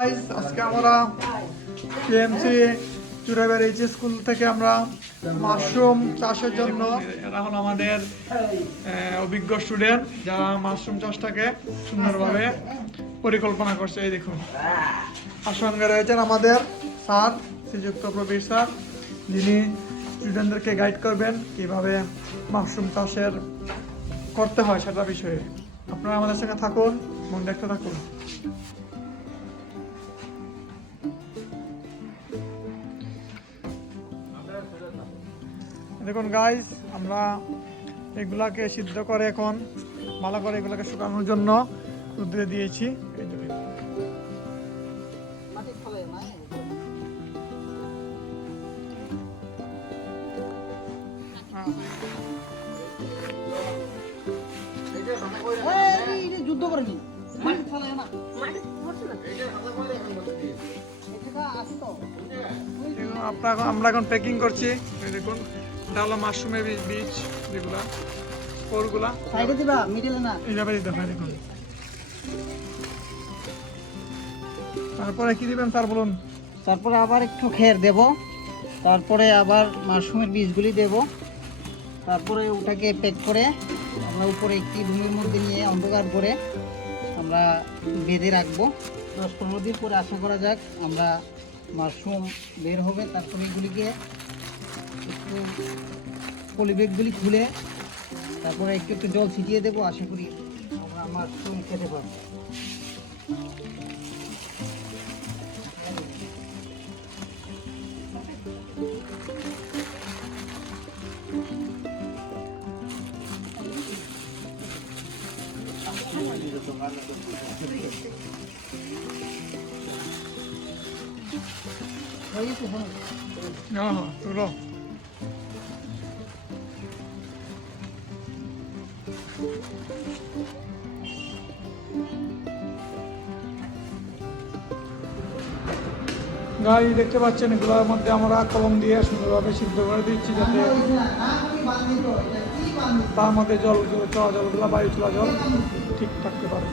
আজকে আমরা TMC Churaibari H school থেকে আমরা মাশরুম চাষের জন্য এরা হলো আমাদের অভিজ্ঞ স্টুডেন্ট যারা মাশরুম চাষটাকে সুন্দরভাবে পরিকল্পনা করছে। এই দেখুন, আর সঙ্গে রয়েছেন আমাদের স্যার শ্রীযুক্ত প্রবীর স্যার, যিনি স্টুডেন্টদেরকে গাইড করবেন কিভাবে মাশরুম চাষের করতে হয় সেটা বিষয়ে। আপনারা আমাদের সঙ্গে থাকুন, মন দেখতে থাকুন। দেখুন গাইস, আমরা এগুলাকে সিদ্ধ করে এখন ভালো করে এগুলাকে শুকানোর জন্য রোদ্রে দিয়েছি। যুদ্ধ করেনি আমরা এখন প্যাকিং করছি। দেখুন, এটা হলো মাশরুমের বীজ, যেগুলা স্পোরগুলা সাইডে দিবা, মিডলে না, এইভাবে দিতে হয়। দেখুন, তারপরে কি দিবেন স্যার বলুন? তারপরে আবার একটু খের দেব, তারপরে আবার মাশরুমের বীজগুলি দেব, তারপরে ওটাকে প্যাক করে আমরা উপরে একটি রুমের মধ্যে নিয়ে অন্ধকার করে আমরা বেঁধে রাখবো। 10-15 দিন পরে আশা করা যাক আমরা মাশরুম বের হবে। তারপরে এগুলিকে একটু পলিব্যাগগুলি খুলে তারপরে একটু একটু জল ছিটিয়ে দেবো। আশা করি আমরা মাশরুম খেতে পারবো। হ্যাঁ, তুলো। গাই দেখতে পাচ্ছেন, এগুলোর মধ্যে আমরা কলম দিয়ে সুন্দরভাবে সিদ্ধ করে দিচ্ছি, যাতে তার মধ্যে জলগুলো বায়ু চলাচল ঠিক থাকতে পারে।